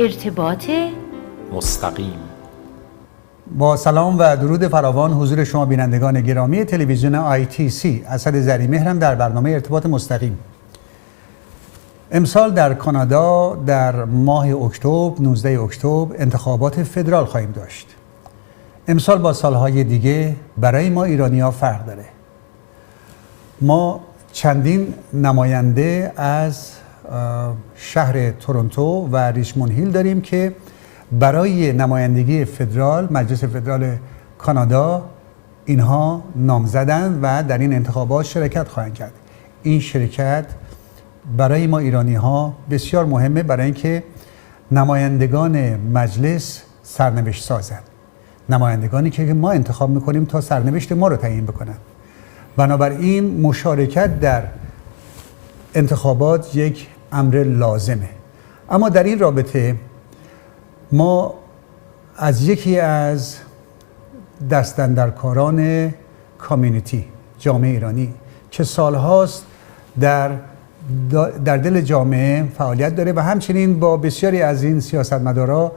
ارتباط مستقیم. با سلام و درود فراوان حضور شما بینندگان گرامی تلویزیون ITC، اسد زریمهرم در برنامه ارتباط مستقیم. امسال در کانادا در ماه اکتبر 19 اکتبر انتخابات فدرال خواهیم داشت. امسال با سالهای دیگه برای ما ایرانی‌ها فرق داره. ما چندین نماینده از شهر تورنتو و ریچموند هیل داریم که برای نمایندگی فدرال مجلس فدرال کانادا اینها نامزدند و در این انتخابات شرکت خواهند کرد. این شرکت برای ما ایرانی ها بسیار مهمه، برای اینکه نمایندگان مجلس سرنوشت سازند، نمایندگانی که ما انتخاب میکنیم تا سرنوشت ما رو تعیین بکنن. بنابراین مشارکت در انتخابات یک امر لازمه. اما در این رابطه ما از یکی از دستاندرکاران کامیونیتی جامعه ایرانی که سالهاست در دل جامعه فعالیت داره و همچنین با بسیاری از این سیاستمدارا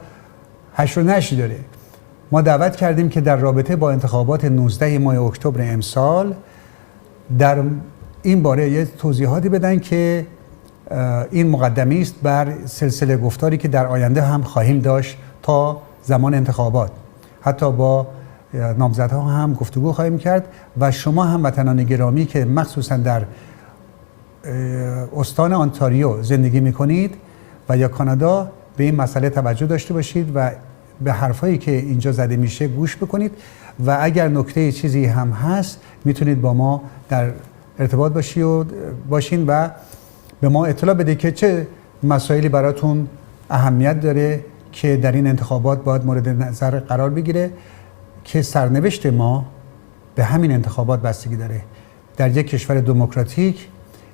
حشر و نشری داره، ما دعوت کردیم که در رابطه با انتخابات 19 ماه اکتبر امسال در این باره یه توضیحاتی بدن که این مقدمه است بر سلسله گفتاری که در آینده هم خواهیم داشت تا زمان انتخابات. حتی با نامزدها هم گفتگو خواهیم کرد و شما هم وطنان گرامی که مخصوصا در استان آنتاریو زندگی میکنید و یا کانادا به این مسئله توجه داشته باشید و به حرفایی که اینجا زده میشه گوش بکنید و اگر نکته چیزی هم هست میتونید با ما در ارتباط باشین و به ما اطلاع بده که چه مسائلی براتون اهمیت داره که در این انتخابات باید مورد نظر قرار بگیره که سرنوشت ما به همین انتخابات بستگی داره. در یک کشور دموکراتیک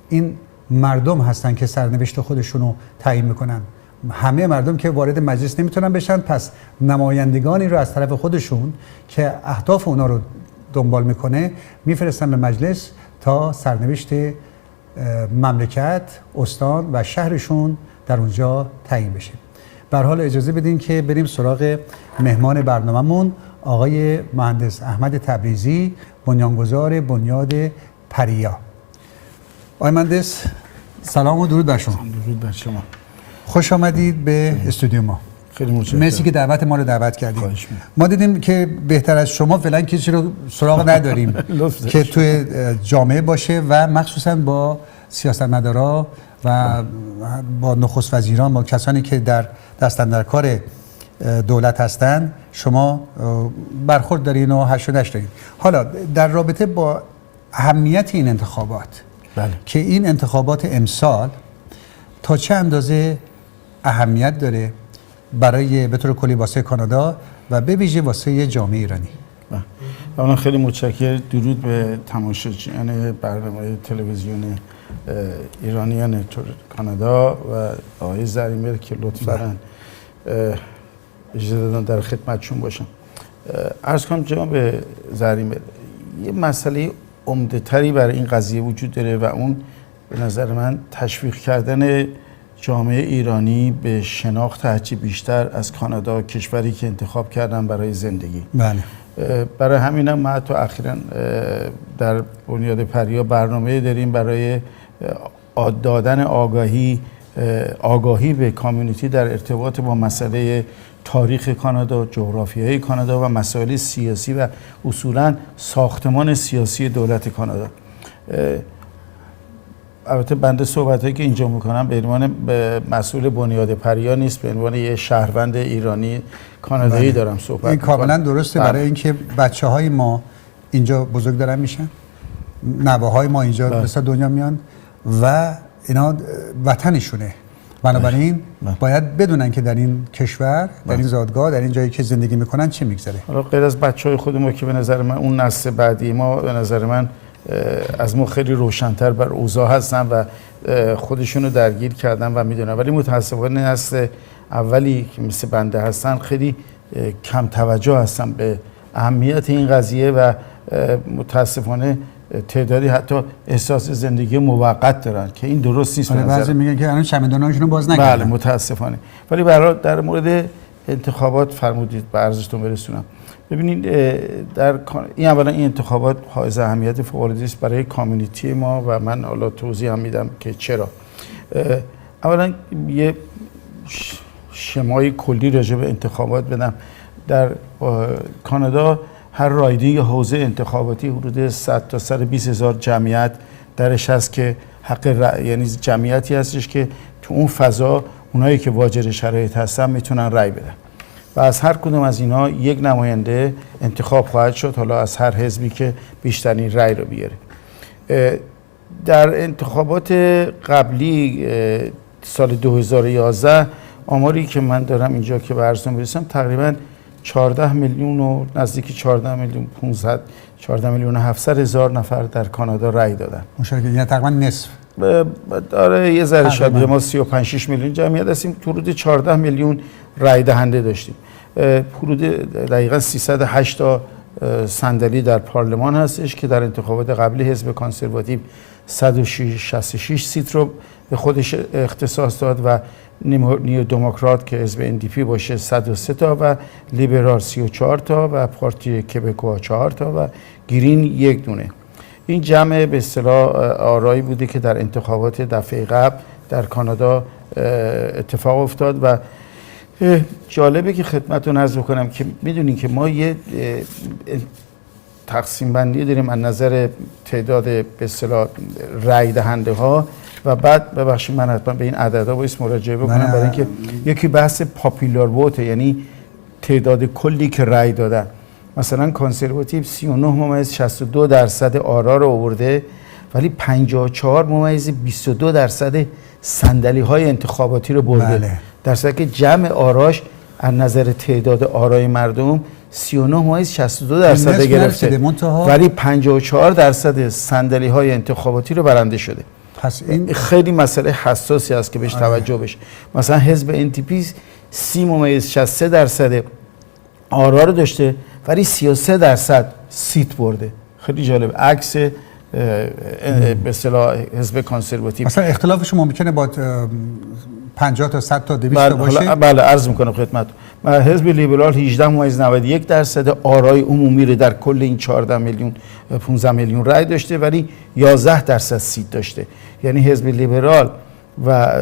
این مردم هستن که سرنوشت خودشونو تعیین میکنن. همه مردم که وارد مجلس نمیتونن بشن، پس نمایندگانی رو از طرف خودشون که اهداف اونا رو دنبال میکنه میفرستن به مجلس تا سرنوشت مملکت، استان و شهرشون در اونجا تعیین بشه. به هر حال اجازه بدین که بریم سراغ مهمان برنامه‌مون، آقای مهندس احمد تبریزی، بنیانگذار بنیاد پریا. آقای مهندس سلام و درود بر شما. درود بر شما. خوش آمدید به استودیو ما. خیلی متشکرم. مرسی که دعوت ما رو دعوت کردید. ما دیدیم که بهتر از شما فعلا کسی رو سراغ نداریم که توی جامعه باشه و مخصوصا با سیاستمدارا و با نخست وزیران، با کسانی که در دستاندرکار دولت هستند شما برخورد دارین و حشر و نشر دارین. حالا در رابطه با اهمیت این انتخابات، بله، که این انتخابات امسال تا چه اندازه اهمیت داره برای به طور کلی واسه کانادا و به ویژه واسه جامعه ایرانی؟ من خیلی متشکرم. درود به تماشاچیان برنامه تلویزیون ایرانیان کانادا و آقای زریمهر که لطفاً اجازه دادن در خدمتشون باشم. عرض کنم جناب زریمهر، یه مسئله عمده تری برای این قضیه وجود داره و اون به نظر من تشویق کردن جامعه ایرانی به شناخت هرچی بیشتر از کانادا، کشوری که انتخاب کردن برای زندگی. بله. برای همینم ما تو اخیراً در بنیاد پریا برنامه داریم برای دادن آگاهی به کامیونیتی در ارتباط با مسئله تاریخ کانادا، جغرافیای کانادا و مسائل سیاسی و اصولاً ساختمان سیاسی دولت کانادا. البته بنده صحبتایی که اینجا میکنم به عنوان مسئول بنیاد پریا نیست، به عنوان یه شهروند ایرانی کانادایی دارم صحبت میکنم. این کاملا درسته. برای اینکه بچه‌های ما اینجا بزرگ دارن میشن، نوه‌های ما اینجا به دنیا میان و اینا وطنشونه. بنابراین باید بدونن که در این کشور، در این زادگاه، در این جایی که زندگی میکنن چه میگذره. حالا غیر از بچهای خود ما که به نظر من اون نسل بعدی ما به نظر من از ما خیلی روشن‌تر بر اوضاع هستن و خودشونو درگیر کردن و میدونن، ولی متاسفانه نسل اولی که مثل بنده هستن خیلی کم توجه هستن به اهمیت این قضیه و متاسفانه تعدادی حتی احساس زندگی موقت دارن که این درست نیست. بعضی میگن که الان چمداناشونو باز نکردن. بله متاسفانه. ولی برای در مورد انتخابات فرمودید به عرضتون برسونم. ببینید این اولا این انتخابات حائز اهمیت فوق‌العاده است برای کامیونیتی ما و من حالا توضیح هم میدم که چرا. اولا یه شمای کلی راجع به انتخابات بدم. در کانادا هر رایدینگ حوزه انتخاباتی حدود 100 تا 120 هزار جمعیت درش هست که یعنی جمعیتی هستش که تو اون فضا اونایی که واجد شرایط هستن میتونن رای بدن و از هر کدوم از اینا یک نماینده انتخاب خواهد شد، حالا از هر حزبی که بیشترین رای رو بیاره. در انتخابات قبلی سال 2011 آماری که من دارم اینجا که به عرضتون برسم تقریبا 14 میلیون و نزدیک 14 میلیون 500 14 میلیون و 700 هزار نفر در کانادا رای دادن. مشارکت یعنی تقریبا نصف. داره یه ذره شبیه ما 35 6 میلیون جمعیت هستیم، حدود 14 میلیون رای دهنده داشتیم. حدود دقیقاً 308 تا صندلی در پارلمان هستش که در انتخابات قبلی حزب کنسرواتیو 166 سیت رو به خودش اختصاص داد و نیو دموکرات که حزب NDP باشه 103 تا و لیبرال 34 تا و پارتی کبکوا 4 تا و گرین 1 دونه. این جمع به اصطلاح آرایی بوده که در انتخابات دفعه قبل در کانادا اتفاق افتاد و جالبه که خدمتتون عرض بکنم که میدونین که ما یه تقسیم بندی داریم از نظر تعداد به اصطلاح رای دهنده ها و بعد ببخشید من حتما به این عددها باید مراجعه بکنم برای اینکه یکی بحث پاپولار ووت یعنی تعداد کلی که رای دادن. مثلا کنسرواتیو 39.62% آرا رو آورده ولی 54.22% صندلی های انتخاباتی رو برده. بله. در صورتی که جمع آراش از نظر تعداد آرای مردم 39.62% گرفته ولی 54% صندلی های انتخاباتی رو برنده شده. پس این خیلی مسئله حساسی است که بهش توجه بشه. مثلا حزب NDP 30.63% آرا رو داشته ولی 33% سیت برده. خیلی جالب. عکس به اصطلاح حزب کنسرواتیو. مثلا اختلافش ممکنه با 50 تا 100 تا 200 تا باشه. بله عرض میکنم خدمتتون. حزب لیبرال 18.91% آرای عمومی رو در کل این 14 میلیون 15 میلیون رای داشته ولی 11% سیت داشته. یعنی حزب لیبرال و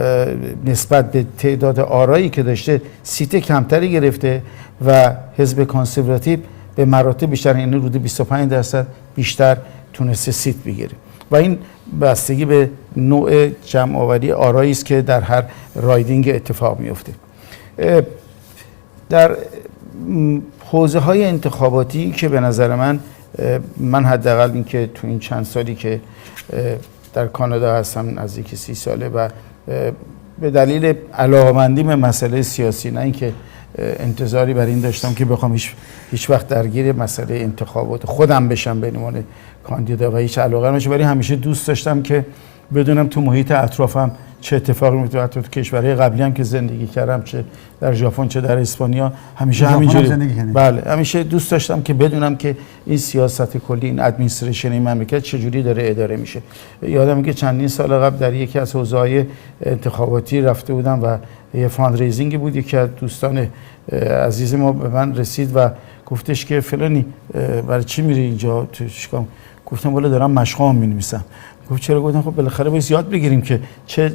نسبت به تعداد آرایی که داشته سیت کمتری گرفته و حزب کنسرواتیو به مراتب بیشتر یعنی حدود 25% بیشتر تونسته سیت بگیره و این بستگی به نوع جمع آوری آرایی است که در هر رایدینگ اتفاق میفته. در حوزه های انتخاباتی که به نظر من حداقل این که تو این چند سالی که در کانادا هستم نزدیک 30 ساله و به دلیل علاقه‌مندی به مسئله سیاسی نه اینکه انتظاری بر این داشتم که بخوام هیچ وقت درگیر مسئله انتخابات خودم بشم به عنوان کاندیدا و هیچ علاقه نمیشه ولی همیشه دوست داشتم که بدونم تو محیط اطرافم چه اتفاقی میفته. حتی تو کشورهای قبلی هم که زندگی کردم چه در ژاپن چه در اسپانیا همیشه همینجوری بله همیشه دوست داشتم که بدونم که این سیاست کلی این ادمنستریشن این مملکت چجوری داره اداره میشه. یادم که چندین سال قبل در یکی از حوزه‌های انتخاباتی رفته بودم و یه فاندریزینگ بود. یکی از دوستان عزیز ما به من رسید و گفتش که فلانی برای چی میری اینجا تو چیکار؟ گفتم والا دارم مشقام می‌نویسم. گفت چرا؟ گفتم خب بالاخره باید یاد بگیریم که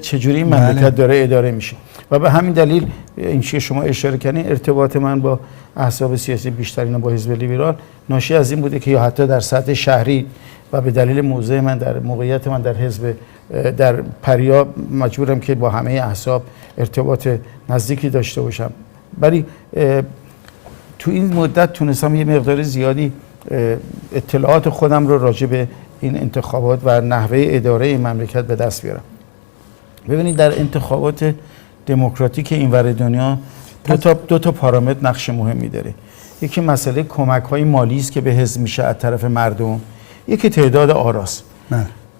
چجوری این مملکت داره اداره میشه و به همین دلیل این چیزی شما اشاره کردین ارتباط من با احزاب سیاسی بیشترین با حزب لیبرال ناشی از این بوده که یا حتی در سطح شهری و به دلیل موقعیت من در حزب در پریا مجبورم که با همه احزاب ارتباط نزدیکی داشته باشم. ولی تو این مدت تونستم یه مقدار زیادی اطلاعات خودم رو راجع به این انتخابات و نحوه اداره این مملکت به دست بیارم. ببینید در انتخابات دموکراتیک اینور دنیا دو تا پارامتر نقش مهمی داره. یکی مسئله کمک‌های مالی است که به حزب میشه از طرف مردم، یکی تعداد آراست.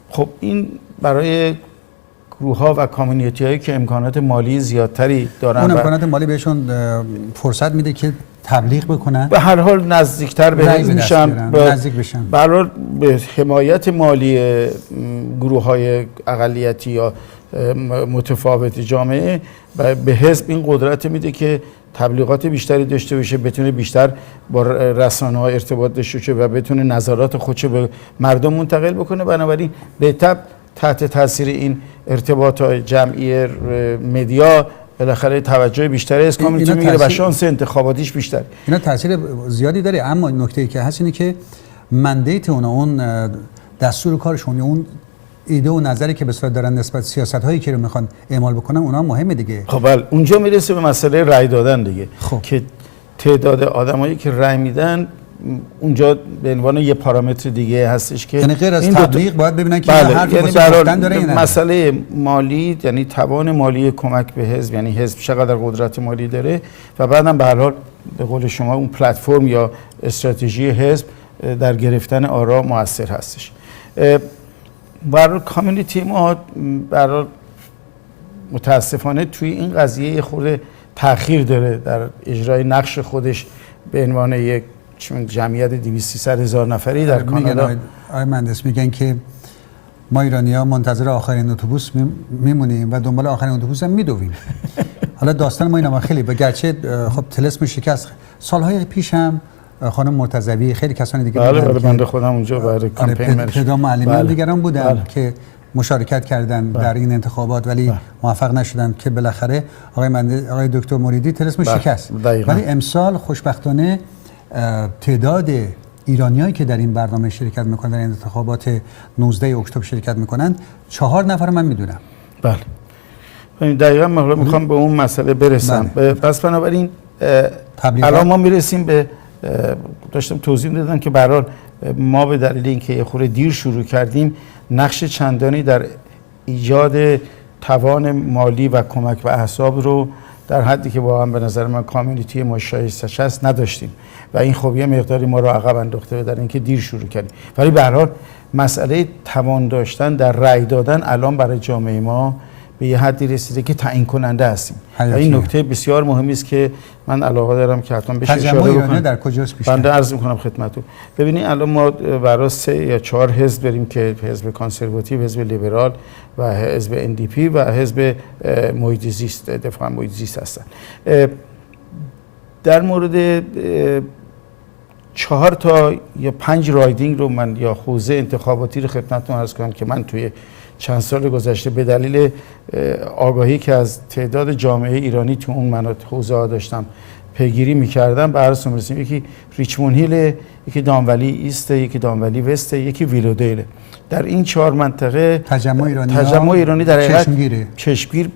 خب این برای گروه‌ها و کامیونیتی‌هایی که امکانات مالی زیادتری دارن اون امکانات مالی بهشون فرصت میده که تبلیغ بکنن، به هر حال نزدیکتر به حزب میشن، نزدیک بشن، به هر حال به حمایت مالی گروه‌های اقلیتی یا متفاوت جامعه و به حزب این قدرت میده که تبلیغات بیشتری داشته باشه، بتونه بیشتر با رسانه‌ها ارتباط داشته باشه و بتونه نظرات خودشو به مردم منتقل بکنه. بنابراین به تبع تحت تاثیر این ارتباطات جمعی مدیا بالاخره توجه بیشتری از کامیونیتی میگیره و شانس انتخاباتیش بیشتر. اینا تاثیر زیادی داره. اما نکته‌ای که هست اینه که مندیت اون دستور کارشون، اون ایده و نظری که به صورت دارن نسبت سیاست‌هایی که رو میخوان اعمال بکنن، اونا مهمه دیگه. خب بله، اونجا میرسه به مسئله رأی دادن دیگه. خب. که تعداد آدمایی که رأی میدن اونجا به عنوان یه پارامتر دیگه هستش که یعنی غیر از تبلیغ باید ببینن که بله، حرف یعنی گفتن داره یا نه. مسئله مالی، یعنی توان مالی کمک به حزب، یعنی حزب چقدر قدرت مالی داره و بعدم به هر حال به قول شما اون پلتفرم یا استراتژی حزب در گرفتن آرا موثر هستش. برای کامیونیتی ما برای متاسفانه توی این قضیه خورده تأخیر داره در اجرای نقش خودش به عنوان یک جمعیت 200-300 هزار نفری در کانادا. آقای مهندس میگن که ما ایرانی‌ها منتظر آخرین اتوبوس میمونیم و دنبال آخرین اتوبوس هم میدویم. حالا داستان ما اینا خیلی گرچه خب طلسم شکست سالهای پیش هم خانم مرتضوی خیلی کسانی دیگه بله بنده خودم اونجا برای کمپین پدرام معلمی هم دیگران بودن که مشارکت کردن در این انتخابات ولی موفق نشدن که بالاخره آقای دکتر مریدی طلسم شکست. ولی امسال خوشبختانه تعداد ایرانیایی که در این برنامه شرکت میکنن، در انتخابات 19 اکتبر شرکت میکنن، 4 نفر من میدونم. بله دقیقاً من میخوام به اون مسئله برسم. پس بنابراین الان ما میرسیم به داشتم توضیح دادم که به هر حال ما به دلیل اینکه یه خورده دیر شروع کردیم نقش چندانی در ایجاد توان مالی و کمک به احزاب رو در حدی که واقعا به نظر من کامیونیتی ما شایستش هست نداشتیم و این خب یه مقداری ما رو عقب انداخته در اینکه دیر شروع کردیم. ولی به هر حال مسئله توان داشتن در رأی دادن الان برای جامعه ما به یه حدی رسیده که تعیین کننده هستیم و این نکته بسیار مهمی است که من علاقه دارم که حتما بهش اشاره بکنم. در کجاست بیشتر؟ بنده عرض می‌کنم خدمتتون. ببینید الان ما برای 3 یا 4 حزب بریم که حزب کانسرواتیو، حزب لیبرال و حزب NDP و حزب محیط زیست، دفاع عن محیط زیست هستن. در مورد 4 تا یا 5 رایدینگ رو من یا حوزه انتخاباتی رو خدمتتون عرض کنم که من توی چند سال گذشته به دلیل آگاهی که از تعداد جامعه ایرانی تو اون مناطق حوزه ها داشتم پیگیری می‌کردم، به عرضتون رسیم. یکی ریچموند هیل، یکی دامولی ایست، یکی دامولی وست، یکی ویلودیل. در این 4 منطقه تجمع ایرانی در حقیقت چشمگیر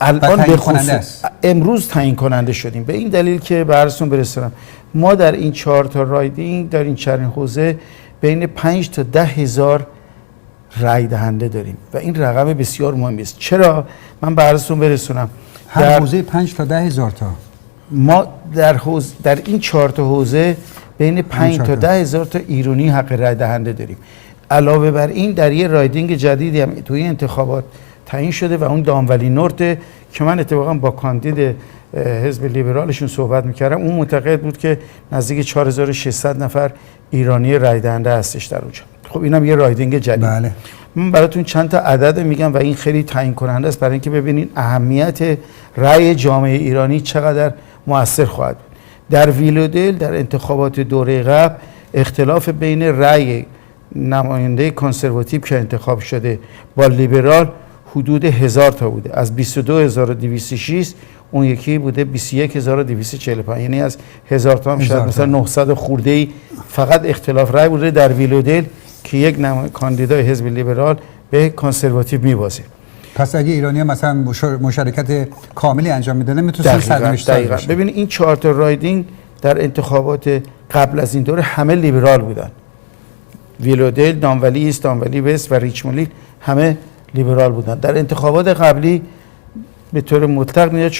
الان به خصوص امروز تعیین کننده شدیم. به این دلیل که به عرضتون برسونم ما در این 4 تا رایدینگ در این چنین حوزه بین 5 تا 10 هزار رای دهنده داریم و این رقم بسیار مهمی است. چرا؟ من به عرضتون برسونم هر حوزه 5 تا 10 هزار تا ما در این 4 تا حوزه بین 5 تا 10 هزار تا ایرانی حق رای دهنده داریم. علاوه بر این در یه رایدینگ جدیدی هم توی انتخابات تعیین شده و اون دامولی نورت که من اتفاقا با کاندید حزب لیبرالشون صحبت میکردم، اون معتقد بود که نزدیک 4600 نفر ایرانی رای دهنده هستش در اونجا. خب اینم یه رایدینگ جدید. بله. من براتون چند تا عدد میگم و این خیلی تعیین کننده است برای اینکه ببینید اهمیت رأی جامعه ایرانی چقدر مؤثر خواهد بود. در ویلودیل در انتخابات دوره قبل اختلاف بین رأی نماینده کنسرواتیو که انتخاب شده با لیبرال حدود 1000 تا بوده. از 22206 اون یکی بوده 21245، یعنی از 1000 تا هم شاید مثلا 900 خورده ای فقط اختلاف رأی بوده در ویلودیل که یک کاندیدای حزب لیبرال به کنسرواتیو میبازه. پس اگه ایرانی مثلا مشارکت کاملی انجام میدادن میتونه سرنوشت بشه. ببینید این 4 تا رایدینگ در انتخابات قبل از این دوره همه لیبرال بودن. ویلودیل، دامولی ایست، دامولی وست و ریچموند همه لیبرال بودن. در انتخابات قبلی به طور مطلق میاد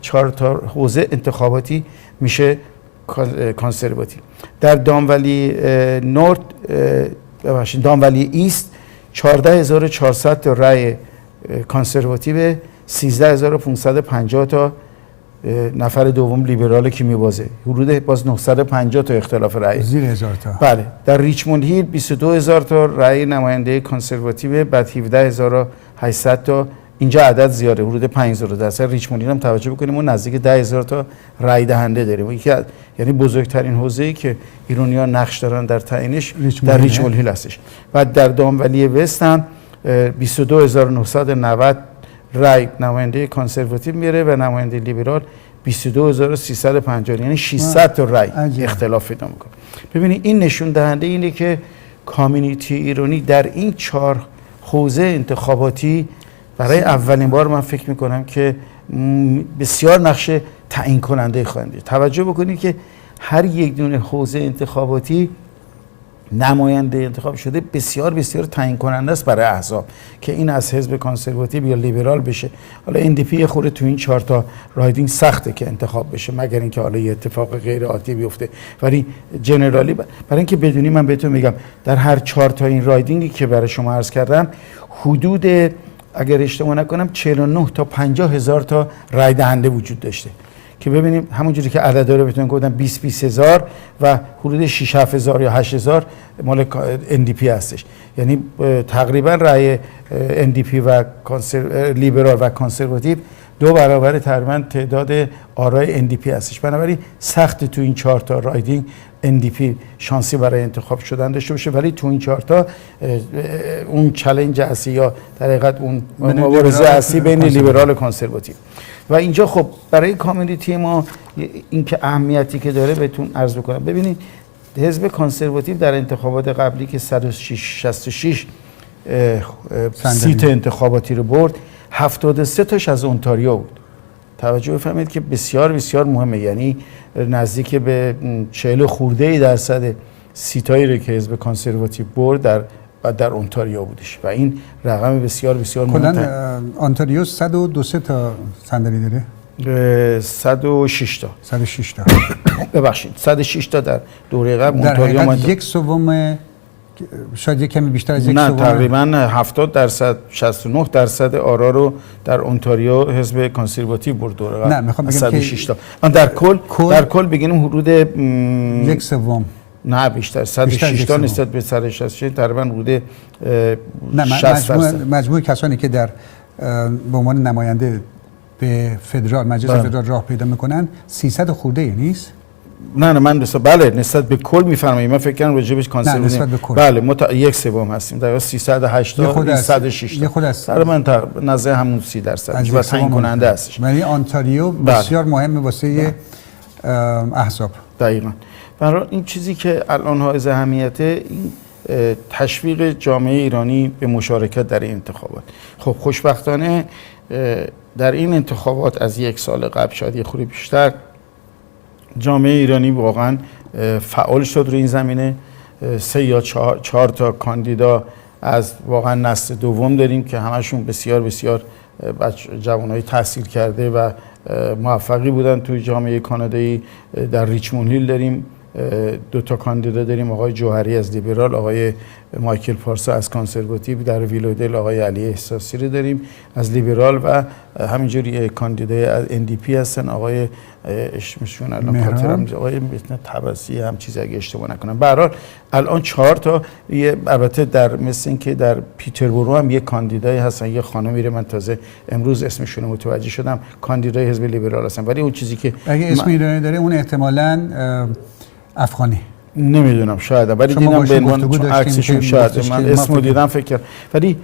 4 تا حوزه انتخاباتی میشه کانسرواتیو. در دامولی نورت دامولی ایست 14400 تا رأی کانسرواتیو، 13550 تا نفر دوم لیبرال که میبازه، حدود باز 950 تا اختلاف رأی، زیر 1000 تا. بله. در ریچموند هیل 22000 تا رأی نماینده کنسرواتیو، بعد 17800 تا، اینجا عدد زیاده، حدود 5000 درصد. ریچموند هیل هم توجه بکنیم اون نزدیک 10000 تا رأی دهنده داریم، یعنی بزرگترین حوزه‌ای که ایرانی‌ها نقش دارن در تعیینش در ریچموند هیل هستش. بعد در دامولی وست هم 22990 رای نماینده کنسرواتیو میاره و نماینده لیبرال 22350، یعنی 600 تا رای اختلاف پیدا میکنه. ببینید این نشون دهنده اینه که کامیونیتی ایرانی در این 4 حوزه انتخاباتی برای اولین بار من فکر میکنم که بسیار نقش تعیین کننده خواهند داشت. توجه بکنید که هر یک دونه حوزه انتخاباتی نماینده انتخاب شده بسیار بسیار تعیین کننده است برای احزاب که این از حزب کنسرواتیو یا لیبرال بشه. حالا NDP خورده تو این 4 تا رایدینگ سخته که انتخاب بشه، مگر اینکه حالا یه اتفاق غیر عادی بیفته، ولی جنرالی برای اینکه بدونی من بهتون میگم در هر 4 تا این رایدینگی که برای شما عرض کردم حدود اگر اشتباه نکنم 49 تا 50 هزار تا رای دهنده وجود داشته که ببینیم همونجوری که عدد داره بهتون گفتم 20 هزار و حدود 6 هزار یا 8 هزار مال NDP هستش، یعنی تقریبا رأی NDP و لیبرال و کنسرواتیو 2 برابر تقریبا تعداد آرای NDP هستش. بنابراین سخت تو این 4 تا رایدینگ NDP شانسی برای انتخاب شدن داشته باشه، ولی تو این 4 تا اون چالش اصلی یا در حقیقت اون مبارزه اصلی بین لیبرال و کنسرواتیو و اینجا خب برای کامیونیتی ما این که اهمیتی که داره بهتون عرض بکنم. ببینید حزب کنسرواتیو در انتخابات قبلی که 166 سیت انتخاباتی رو برد 73 تاش از اونتاریو بود. توجه بفرمایید که بسیار بسیار مهمه، یعنی نزدیک به 40 خورده درصد سیتایی رو که حزب کنسرواتیو برد در اونتاریو بودش و این رقم بسیار بسیار مهمه. کلا اونتاریو 102 تا صندلی داره. 106 تا. 106 تا. ببخشید 106 تا در دوره قبل اونتاریو ما یک سوم شاید یک کمی بیشتر از یک سوم. نه تقریبا 70% 69 درصد آرا رو در اونتاریو حزب کنسرواتیو برد دوره قبل. نه میخوام بگم 106 تا. در کل بگیم حدود یک سوم. نه بیشتر 106 تا نسبت به 166 تقریبا حدود 60%. مجموع کسانی که در به عنوان نماینده به فدرال مجلس فدرال راه پیدا میکنن 300 خورده ای نیست؟ نه من نسبت به کل میفرمایید، من فکر کنم راجبش کنسرواتیو بله یک سوم هستیم در 380 106 تا من نزدیک همون 30% و تعیین کننده هستش. یعنی اونتاریو بسیار مهمه واسه احزاب. دقیقاً. برای این چیزی که الان حائز اهمیته این تشویق جامعه ایرانی به مشارکت در این انتخابات. خب خوشبختانه در این انتخابات از یک سال قبل شاید یه خورده بیشتر جامعه ایرانی واقعا فعال شد روی این زمینه. 3 یا 4 تا کاندیدا از واقعا نسل دوم داریم که همشون بسیار بسیار جوانای تحصیل کرده و موفقی بودن توی جامعه کانادایی. در ریچموند هیل داریم 2 تا کاندیدا داریم، آقای جوهری از لیبرال، آقای مایکل پارسا از کنسرواتیو. در ویلودل آقای علی احساسی رو داریم از لیبرال و همینجوری کاندیدای از NDP هستن آقای اسمشون الان خاطرم آقای طبسی هم چیزی اگه اشتباه نکنم. به هر حال الان 4 تا البته در مثل اینکه در پیتربورو هم یک کاندیدای هستن، یه خانمی رو من تازه امروز اسمشون رو متوجه شدم، کاندیدای حزب لیبرال هستن، ولی اون چیزی که اگه اسم ایرانی داره اون احتمالاً افغانی نمیدونم شاید، ولی دیدم به عنوان عکسشون شاید من اسمو دیدم فکر کردم، ولی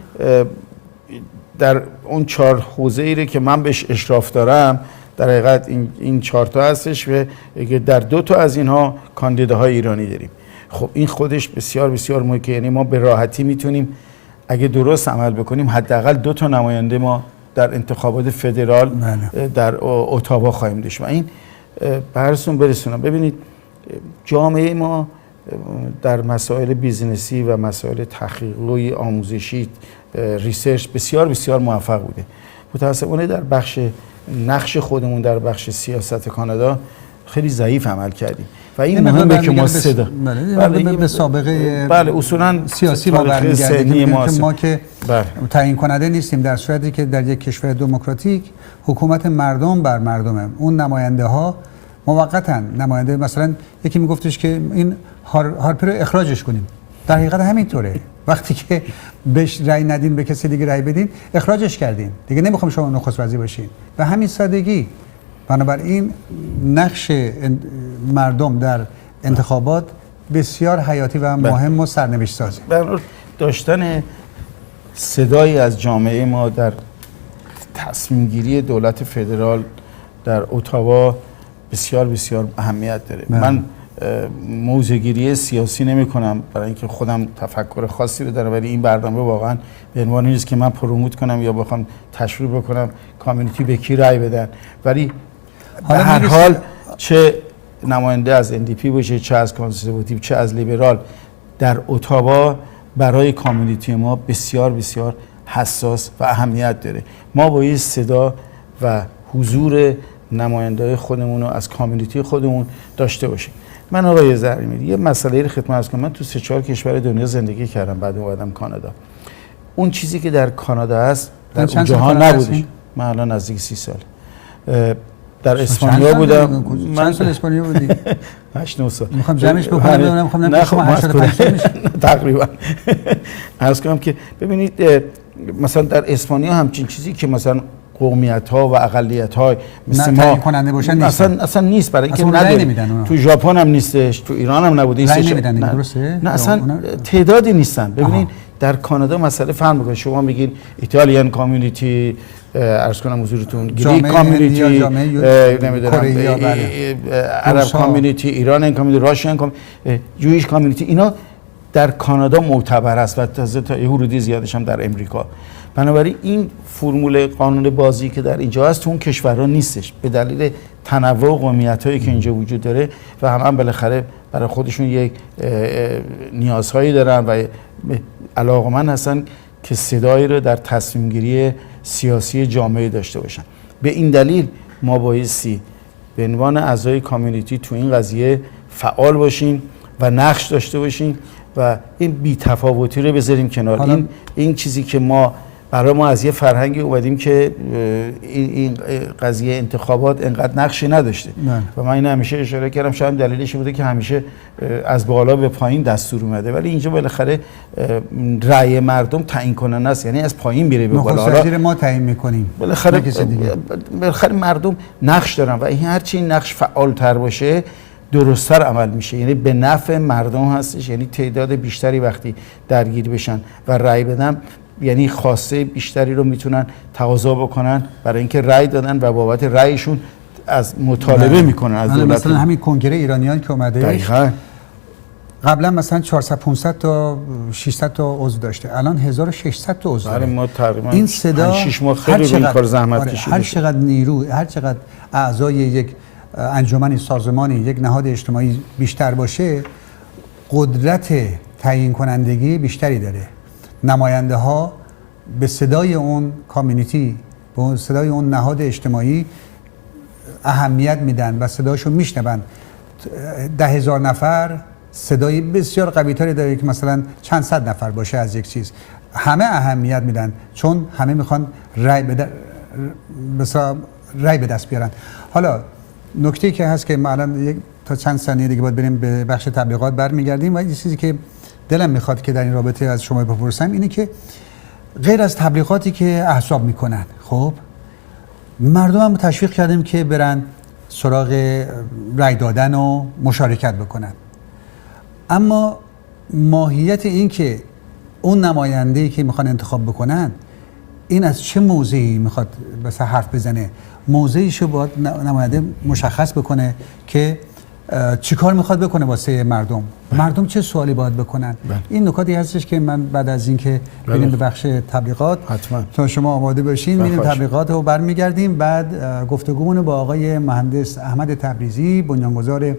در اون 4 حوزه ای که من بهش اشراف دارم در حقیقت این 4 تا هستش و در 2 تا از اینها کاندیداهای ایرانی داریم. خب این خودش بسیار بسیار مهمه، یعنی ما به راحتی میتونیم اگه درست عمل بکنیم حداقل 2 تا نماینده ما در انتخابات فدرال در اتاوا خواهیم داشت و این براتون برسونم. ببینید جامعه ما در مسائل بیزینسی و مسائل تحقیقی آموزشی ریسرچ بسیار بسیار موفق بوده. متاسفانه در بخش نقش خودمون در بخش سیاست کانادا خیلی ضعیف عمل کردیم. و این مهمه که ما صدا به سابقه بله اصولا سیاسی ما برمیگردیم ما که بله. تعیین کننده نیستیم، در صورتی که در یک کشور دموکراتیک حکومت مردم بر مردمه. اون نماینده ها موقتا نماینده، مثلا یکی میگفتش که این هارپر رو اخراجش کنیم، در حقیقت همینطوره. وقتی که بهش رأی ندین، به کسی دیگه رأی بدین، اخراجش کردین دیگه، نمیخوام شما نخست وزیر باشین. به همین سادگی. بنابراین نقش مردم در انتخابات بسیار حیاتی و مهم و سرنوشت سازه. داشتن صدایی از جامعه ما در تصمیم گیری دولت فدرال در اتاوا بسیار بسیار اهمیت داره. من موضع‌گیری سیاسی نمی کنم برای اینکه خودم تفکر خاصی رو دارم، ولی این برنامه واقعا به عنوان نیست که من پروموت کنم یا بخوام تشویق بکنم کامیونیتی به کی رای بدن، ولی به هر حال چه نماینده از NDP باشه، چه از کانسرواتیو، چه از لیبرال، در اتاوا برای کامیونیتی ما بسیار بسیار حساس و اهمیت داره. ما باید صدا و حضور نماینده‌های خودمون رو از کامیونیتی خودمون داشته باشیم. من آقای زرینی یه مسئله رو خدمت عرض کنم. من تو 3-4 کشور دنیا زندگی کردم بعد اومدم کانادا. اون چیزی که در کانادا هست در اون جهان نبودش. من الان نزدیک 30 سال در اسپانیا بودم. چند سال اسپانیا بودی؟ 8-9 سال. میخوام جمعش بکنم ببینم، میخوام شما 85 سال میشه تقریبا. عرض کنم که ببینید مثلا در اسپانیا همچین چیزی که مثلا قومیت‌ها و اقلیت‌ها مثل ما کننده باشن اصلا نیست، برای اینکه نداره. تو ژاپن هم نیستش، تو ایران هم نبوده. این درسته؟ نه اصلا تعدادی نیستن. ببینید در کانادا مسئله فهم می‌کنه. شما میگین ایتالیان کامیونیتی، عرض کنم حضورتون گریک کامیونیتی، نمیدونم عرب کامیونیتی، ایران کامیونیتی، راشین کامیونیتی، جویش کامیونیتی، اینا در کانادا معتبر است و تازه تا یه حدودی زیادش هم در امریکا. بنابراین این فرمول قانون بازی که در اینجا هست تو اون کشورها نیستش، به دلیل تنوع قومیت‌هایی که اینجا وجود داره و هم بالاخره برای خودشون یک نیازهایی دارن و علاقه‌مند هستن که صدایی رو در تصمیم گیری سیاسی جامعه داشته باشن. به این دلیل ما بایستی به عنوان اعضای کامیونیتی تو این قضیه فعال باشیم و نقش داشته باشیم و این بی‌تفاوتی رو بذاریم کنار. این چیزی که برای ما از یه فرهنگی اومدیم که این قضیه انتخابات انقدر نقشی نداشته و من این همیشه اشاره کردم، شاید دلیلش بوده که همیشه از بالا به پایین دستور اومده، ولی اینجا بالاخره رأی مردم تعیین کننده است، یعنی از پایین میره به بالا. حالا ما تعیین میکنیم، بالاخره مردم نقش دارن و این هرچی این نقش فعالتر باشه درست‌تر عمل میشه، یعنی به نفع مردم هستش. یعنی تعداد بیشتری وقتی درگیر بشن و رأی بدن، یعنی خواسته بیشتری رو میتونن تقاضا بکنن برای اینکه رأی دادن و بابت رأیشون از مطالبه میکنن از دولت. مثلا همین کنگره ایرانیان که اومده دقیقاً قبلا مثلا 400-500 تا 600 تا عضو داشته، الان 1600 تا عضو داره. ما تقریبا این صدا 6 ماه خیلی این کار زحمت کشیده. هر چقدر نیرو، هر چقدر اعضای یک انجمنی، سازمانی، یک نهاد اجتماعی بیشتر باشه، قدرت تعیین کنندگی بیشتری داره. نماینده ها به صدای اون کامیونیتی، به صدای اون نهاد اجتماعی اهمیت میدن و صداشو میشنون. 10,000 نفر صدای بسیار قوی‌تری داره که مثلا چند صد نفر باشه از یک چیز. همه اهمیت میدن چون همه میخوان رأی به دست بیارن. حالا نکته‌ای که هست که ما الان تا چند ثانیه دیگه باید بریم به بخش تبلیغات برمیگردیم و یه چیزی که دلم میخواد که در این رابطه از شما بپرسم اینه که غیر از تبلیغاتی که احزاب میکنن، خب مردم هم تشویق کردیم که برن سراغ رای دادن و مشارکت بکنن، اما ماهیت این که اون نماینده‌ای که میخوان انتخاب بکنن این از چه موضعی میخواد بس حرف بزنه، موضعیشو باید نماینده مشخص بکنه که چیکار میخواد بکنه واسه مردم. مردم چه سوالی باید بکنن. این نکاتی هستش که من بعد از اینکه بریم به بخش تبلیغات تا شما آماده باشین میریم تبلیغات رو برمیگردیم، بعد گفتگومون با آقای مهندس احمد تبریزی، بنیانگذار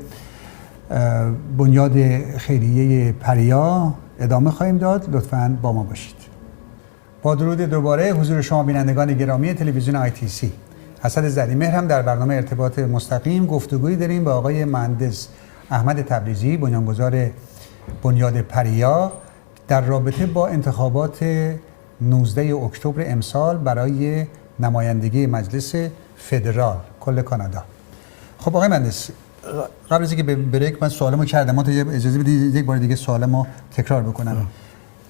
بنیاد خیریه پریا ادامه خواهیم داد. لطفاً با ما باشید. با درود دوباره حضور شما بینندگان گرامی تلویزیون ITC. حسن زریمهر هم در برنامه ارتباط مستقیم گفتگویی داریم با آقای مهندس احمد تبریزی، بنیانگذار بنیاد پریا، در رابطه با انتخابات 19 اکتبر امسال برای نمایندگی مجلس فدرال کل کانادا. خب آقای مهندس، قبل از اینکه به بریک من سوالمو کردم، ما اجازه بدید یک بار دیگه سوالمو تکرار بکنم.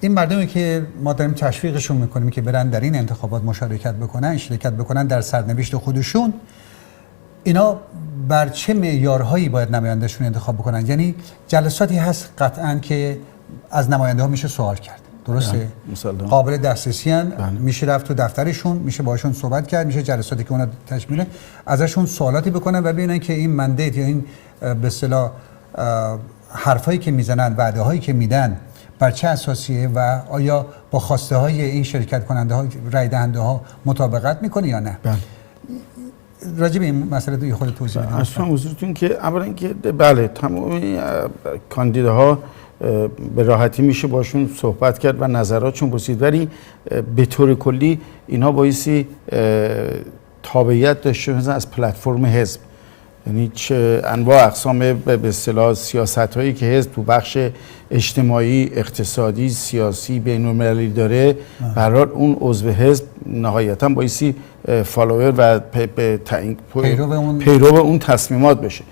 این مردمی که ما داریم تشویقشون میکنیم که برن در این انتخابات مشارکت بکنن در سرنوشت خودشون، اینا بر چه معیارهایی باید نمایندهشون انتخاب بکنن؟ یعنی جلساتی هست قطعاً که از نماینده ها میشه سوال کرد، درسته؟ قابل دسترسی هن، میشه رفت تو دفترشون، میشه باشون صحبت کرد، میشه جلساتی که اونا تشمیله ازشون سوالاتی بکنن و ببینن که این مندیت یا این به اصطلاح حرفایی که میزنن، وعده هایی که میدن بر چه اساسیه و آیا با خواسته های این شرکت کننده ها، رای دهنده ها مطابقت میکنه یا نه؟ راجع به این مسئله دوی خود توضیح بدید. اصلا حضورتون که اولا اینکه بله تمام کاندیداها به راحتی میشه باشون صحبت کرد و نظراتشون پرسید، ولی به طور کلی اینها بایستی تابعیت داشته باشن از پلتفرم حزب، یعنی چه انواع اقسام به اصطلاح سیاست‌هایی که حزب تو بخش اجتماعی، اقتصادی، سیاسی، بین‌المللی داره، به هر حال اون عضو حزب نهایتاً بایستی فالوور و پیرو اون تصمیمات بشه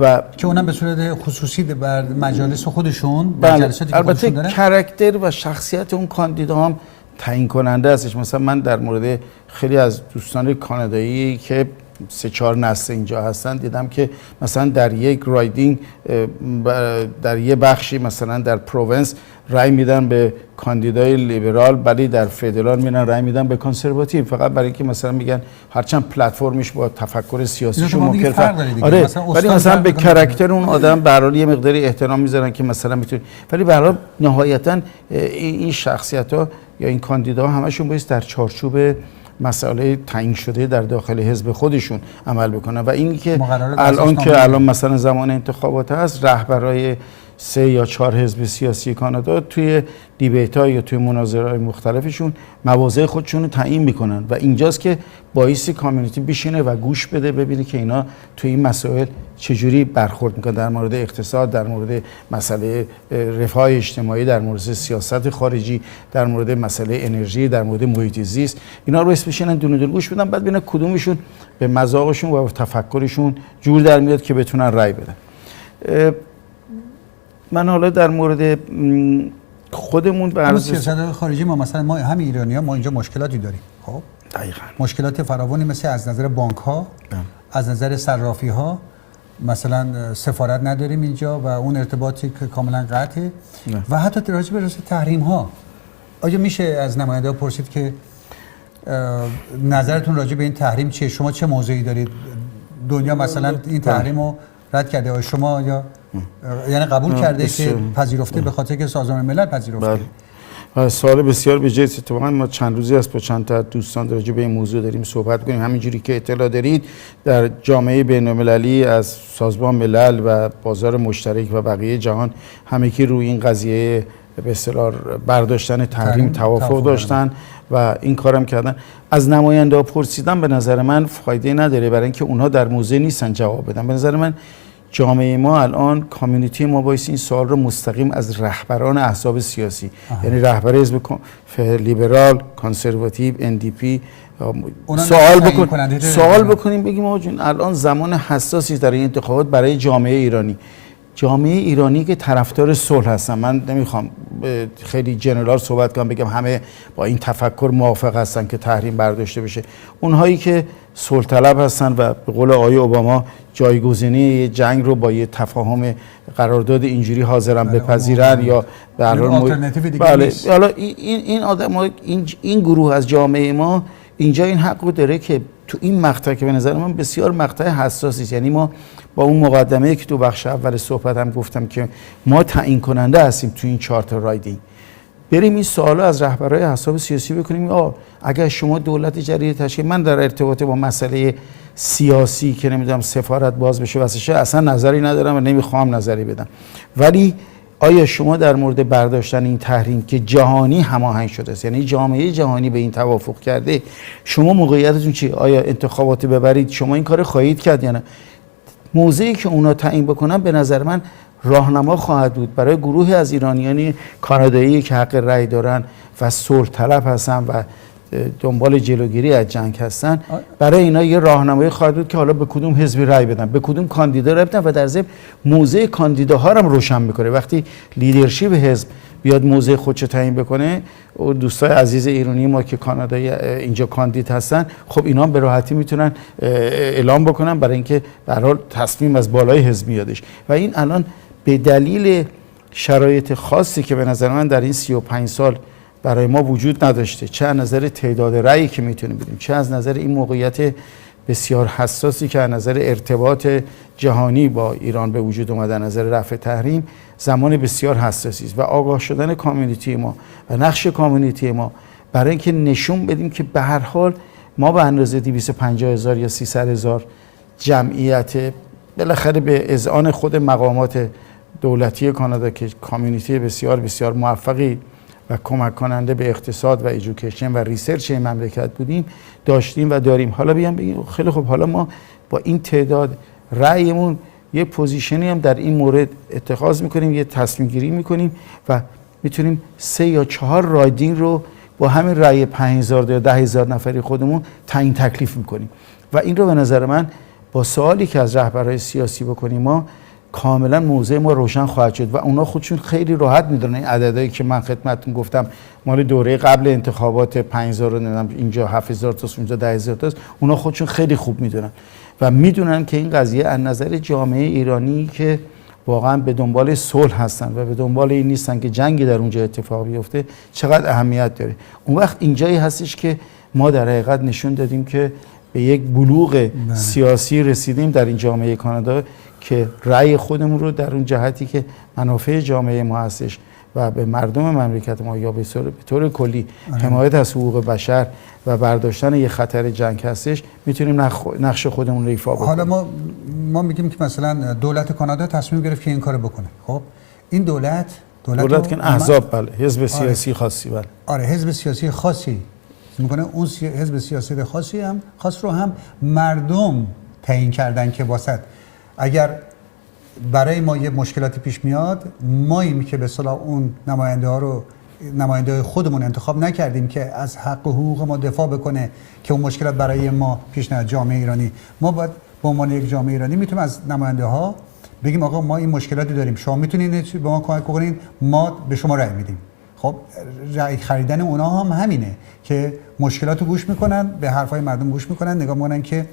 و که اونم به صورت خصوصی بر مجالس خودشون، بله. البته کاراکتر و شخصیت اون کاندیدا هم تعیین کننده هستش. مثلا من در مورد خیلی از دوستان کانادایی که 3-4 نسل اینجا هستن دیدم که مثلا در یک رایدینگ در یه بخشی مثلا در پروونس رای میدن به کاندیدای لیبرال، ولی در فدرال میرن رای میدن به کنسرواتیو، فقط برای اینکه مثلا میگن هرچند پلتفرمش با تفکر سیاسیشون مخالفه. آره، ولی مثلا به کاراکتر اون آدم به هر حال یه مقداری احترام میذارن که مثلا میتونه، ولی به هر حال نهایتا این شخصیت‌ها یا این کاندیداها همشون باید در چارچوب مسئله تعیین شده در داخل حزب خودشون عمل بکنن و این که الان مثلا زمان انتخابات هست، رهبرای 3 یا 4 حزب سیاسی کانادا توی دیبیت‌ها یا توی مناظره‌های مختلفشون مواضع خودشون رو تعیین میکنن و اینجاست که باعث کامیونیتی بشینه و گوش بده، ببینه که اینا توی این مسائل چجوری برخورد میکنن، در مورد اقتصاد، در مورد مسئله رفاه اجتماعی، در مورد سیاست خارجی، در مورد مسئله انرژی، در مورد محیط زیست. اینا رو بشینن دونه دونه گوش بدن، بعد ببینن کدومشون به مذاقشون و تفکرشون جور در میاد که بتونن رأی بدن. من حالا در مورد خودمون به سیاست خارجی ما مثلا ما هم ایرانی‌ها ما اینجا مشکلاتی داریم. خب دقیقاً مشکلات فراوانی مثل از نظر بانک‌ها، از نظر صرافی‌ها، مثلا سفارت نداریم اینجا و اون ارتباطی که کاملا قطعه و حتی راجع به تحریم‌ها. آیا میشه از نماینده‌ها پرسید که نظرتون راجع به این تحریم چیه؟ شما چه موضعی دارید؟ دنیا مثلا این تحریم رو رد کرده و شما یا یعنی قبول کرده که پذیرفته به خاطر که سازمان ملل پذیرفته؟ سوال بسیار بجاست. اتفاقا ما چند روزی است با چند تا دوستان راجع به این موضوع داریم صحبت کنیم. همینجوری که اطلاع دارید در جامعه بین‌المللی از سازمان ملل و بازار مشترک و بقیه جهان همگی روی این قضیه به اصطلاح برداشتن تحریم توافق داشتن و این کارم کردن. از نماینده‌ها پرسیدن به نظر من فایده نداره، برای اینکه اونها در موضع نیستن جواب بدن. به نظر من جامعه ما الان، کامیونیتی ما باید این سوال رو مستقیم از رهبران احزاب سیاسی، یعنی رهبر حزب لیبرال، کنسرواتیو، NDP سوال بکنیم بگیم آقا جون الان زمان حساسی در این انتخابات برای جامعه ایرانی. جامعه ایرانی که طرفدار صلح هستن، من نمیخوام خیلی جنرال صحبت کنم بگم همه با این تفکر موافق هستن که تحریم برداشته بشه. اونهایی که صلح طلب هستن و به قول آقای اوباما جایگزینی جنگ رو با یه تفاهم قرارداد اینجوری حاضرن بپذیرن یا به هر حال حالا این آدم این گروه از جامعه ما اینجا این حق رو داره که تو این مقطع که به نظر من بسیار مقطع حساسی است، یعنی ما با اون مقدمه‌ای که تو بخش اول صحبت هم گفتم که ما تعیین کننده هستیم تو این 4 تا رایدینگ، بریم این سوالو از رهبرای احزاب سیاسی بکنیم. اگر شما دولت جدید تشکیل، من در ارتباط با مسئله سیاسی که نمیدونم سفارت باز بشه واسه اصلا نظری ندارم و نمیخوام نظری بدم، ولی آیا شما در مورد برداشتن این تحریم که جهانی هماهنگ شده است، یعنی جامعه جهانی به این توافق کرده، شما موقعیتتون چیه؟ آیا انتخابات ببرید شما این کار خواهید کرد یا نه؟ موضعی که اونا تعیین بکنن به نظر من راهنما خواهد بود برای گروهی از ایرانیان کانادایی که حق رأی دارن و صلح طلب هستن و دنبال جلوگیری از جنگ هستن. برای اینا یه راهنمایی خواهد بود که حالا به کدوم حزبی رأی بدن، به کدوم کاندیدا رأی بدن و در ضمن موضع کاندیداها رو هم روشن میکنه. وقتی لیدرشپ حزب بیاد موضع خودش تعیین بکنه، و دوستای عزیز ایرانی ما که کانادایی اینجا کاندید هستن، خب اینا هم به راحتی میتونن اعلام بکنن برای اینکه به هر حال تصمیم از بالای حزب میادش. و این الان به دلیل شرایط خاصی که به نظر من در این 35 سال برای ما وجود نداشته، چه از نظر تعداد رأیی که میتونیم بدیم، چه از نظر این موقعیت بسیار حساسی که از نظر ارتباط جهانی با ایران به وجود اومده، از نظر رفع تحریم، زمان بسیار حساسی است و آگاه شدن کامیونیتی ما و نقش کامیونیتی ما برای اینکه نشون بدیم که به هر حال ما به اندازه 250,000 یا 300,000 جمعیت بالاخره به اذعان خود مقامات دولتی کانادا که کامیونیتی بسیار بسیار موفقی و کمک کننده به اقتصاد و ایژوکیشن و ریسرچ این مملکت بودیم، داشتیم و داریم. حالا بگیم خیلی خب، حالا ما با این تعداد رأیمون یه پوزیشنی هم در این مورد اتخاذ میکنیم، یه تصمیم گیری میکنیم و میتونیم 3 یا 4 رایدینگ رو با همین رأی 5,000 یا 10,000 نفری خودمون تعیین تکلیف میکنیم. و این رو به نظر من با سوالی که از رهبرهای سیاسی بکنیم ما کاملا موضع ما روشن خواهد شد و اونا خودشون خیلی راحت میدونن. این عددهایی که من خدمتتون گفتم مال دوره قبل انتخابات 5,000 رو نمیدونم اینجا 7,000 تا اونجا 10,000 تا، اونا خودشون خیلی خوب میدونن و میدونن که این قضیه از نظر جامعه ایرانی که واقعا به دنبال صلح هستن و به دنبال این نیستن که جنگی در اونجا اتفاق بیفته چقدر اهمیت داره. اون وقت اینجایی هستش که ما در حقیقت نشون دادیم که به یک بلوغ سیاسی رسیدیم در این جامعه کانادا که رأی خودمون رو در اون جهتی که منافع جامعه ما هستش و به مردم مملکت ما یا به طور کلی حمایت از حقوق بشر و برداشتن یه خطر جنگ هستش، میتونیم نقش خودمون رو ایفا بکنیم. حالا ما میگیم که مثلا دولت کانادا تصمیم گرفت که این کارو بکنه. خب این دولت که احزاب، بله، حزب سیاسی خاصی، بله، آره حزب سیاسی خاصی میکنه. اون حزب سیاسی خاص رو هم مردم تعیین کردن که واسط اگر برای ما یه مشکلاتی پیش میاد، ماییم که به اصطلاح اون نماینده خودمون انتخاب نکردیم که از حق و حقوق ما دفاع بکنه که اون مشکلات برای ما پیش نیاد. جامعه ایرانی ما باید به عنوان یک جامعه ایرانی میتونیم از نماینده ها بگیم آقا ما این مشکلاتی داریم، شما میتونید به ما کمک کنین، ما به شما رأی میدیم. خب رأی خریدن اونا هم همینه که مشکلاتو گوش میکنن، به حرفای مردم گوش میکنن، نگاه میکنن که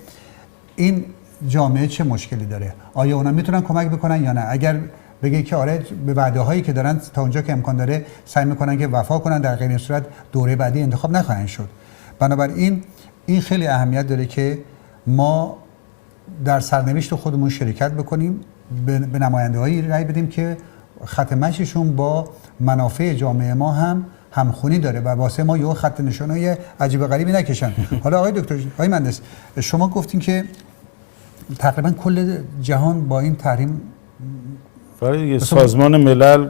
این جامعه چه مشکلی داره، آیا اونا میتونن کمک بکنن یا نه. اگر بگه که آره به وعده هایی که دارن تا اونجا که امکان داره سعی میکنن که وفا کنن، در غیر این صورت دوره بعدی انتخاب نخواهند شد. بنابراین این خیلی اهمیت داره که ما در سرنوشت خودمون شرکت بکنیم، به نماینده هایی رأی بدیم که خط مشیشون با منافع جامعه ما هم همخونی داره و واسه ما یه خط نشانای عجیب غریبی نکشن. حالا آقای دکتر، آقای مهندس، شما گفتین که تقریبا کل جهان با این تحریم برای سازمان ملل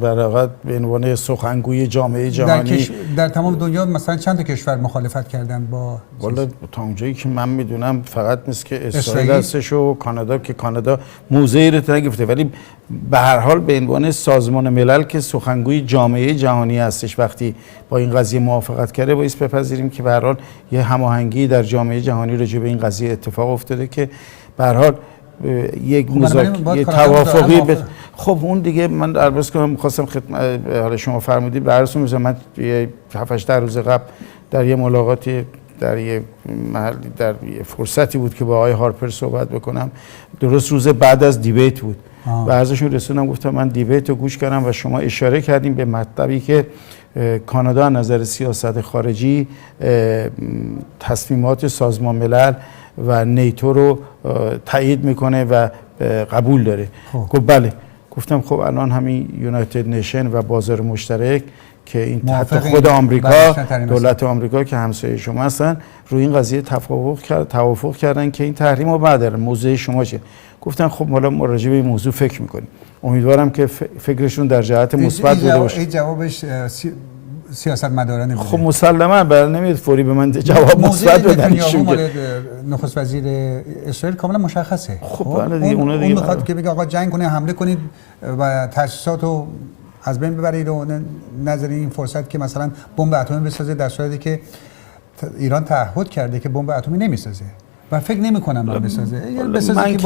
برای به عنوان سخنگوی جامعه جهانی در تمام دنیا مثلا چند تا کشور مخالفت کردن با والا تا اونجایی که من میدونم فقط مثل که اسرائیل هستش و کانادا که کانادا موضعی رو نگرفته، ولی به هر حال به عنوان سازمان ملل که سخنگوی جامعه جهانی هستش وقتی با این قضیه موافقت کرده، باید بپذیریم که به هر حال یه هماهنگی در جامعه جهانی راجع به این قضیه اتفاق افتاده که به هر حال یک مذاکره توافقی خب اون دیگه من دربارش که می‌خواستم حالا شما فرمودید براتون می‌ذارم. من 7-8 روز قبل در یه ملاقاتی در یه محل در یه فرصتی بود که با آقای هارپر صحبت بکنم، درست روز بعد از دیبیت بود و ازشون رسوندم گفتم من دیبیت رو گوش کردم و شما اشاره کردیم به مطلبی که کانادا از نظر سیاست خارجی تصمیمات سازمان ملل و نیتو رو تایید میکنه و قبول داره. گفت بله. گفتم خب الان همین یونایتد نیشن و بازار مشترک که این حتی خود آمریکا، دولت آمریکا که همسایه شما هستن، روی این قضیه توافق کردن که این تحریم رو بردارن. موضوع شما چیه؟ گفتن خب حالا ما راجع به این موضوع فکر میکنیم. امیدوارم که فکرشون در جهت مثبت بوده باشه. این جوابش سیاستمداران بوده. خب مسلما بر نمیاد فوری به من جواب مثبت بدن. مال نخست وزیر اسرائیل کاملا مشخصه. خب بله دیگه اون دیگه میخواد که بگه آقا جنگ کنه، حمله کنید و تاسیساتو از بین ببرید و نذارید این فرصت که مثلا بمب اتمی بسازه، در صورتی که ایران تعهد کرده که بمب اتمی نمیسازه و فکر نمی‌کنم من بسازه. من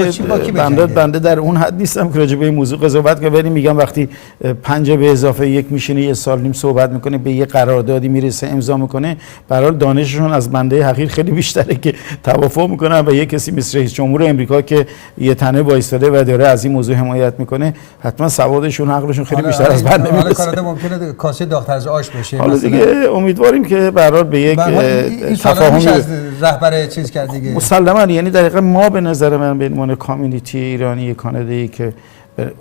که بنده در اون حد نیستم که راجع به این موضوع قضاوت کنم، ولی میگم وقتی 5 به اضافه 1 میشینه یه سال نیم صحبت میکنه، به یه قراردادی میرسه امضا میکنه، به هر حال دانششون از بنده حقیر خیلی بیشتره که توافق میکنن و یه کسی مثل رئیس جمهور امریکا که یه تنه وایستاده و داره از این موضوع حمایت میکنه، حتما سوادشون عقلشون خیلی بیشتر از بنده میرسه. حالا کانادا ممکنه کاسه داغ‌تر از آش بشه. حالا دیگه امیدواریم که به هر حال به یک تفاهمی از رهبر چیز کرد دیگه. مسلما یعنی دقیقاً ما به نظر من به عنوان کامیونیتی ایرانی کانادایی که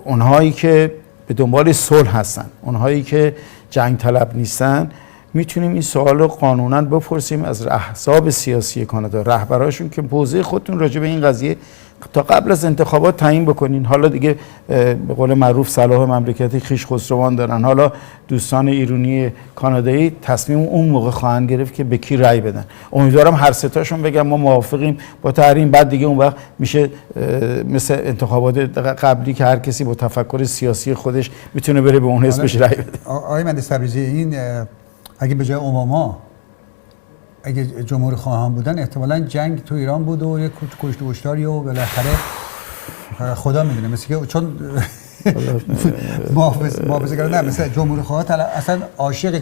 اونهایی که به دنبال صلح هستن، اونهایی که جنگ طلب نیستن، میتونیم این سوال رو قانونا بپرسیم از احزاب سیاسی کانادا، رهبراشون که موضع خودتون راجع به این قضیه تا قبل از انتخابات تعیین بکنین. حالا دیگه به قول معروف صلاح مملکتی خویش خسروان دارن، حالا دوستان ایرانی کانادایی تصمیم اون موقع خواهند گرفت که به کی رأی بدن. امیدوارم هر سه تاشون بگن ما موافقیم با تحریم، بعد دیگه اون وقت میشه مثل انتخابات قبلی که هر کسی با تفکر سیاسی خودش میتونه بره به اون حزبش رأی بده. آقای مهندس تبریزی، این اگه به جای اوباما اگه جمهوری خواهان بودن احتمالاً جنگ تو ایران بود و یک کشت و کشتاری و بالاخره خدا میدونه، مثل که چون محافظه‌گرا نه، مثل جمهوری خواهان اصلا عاشق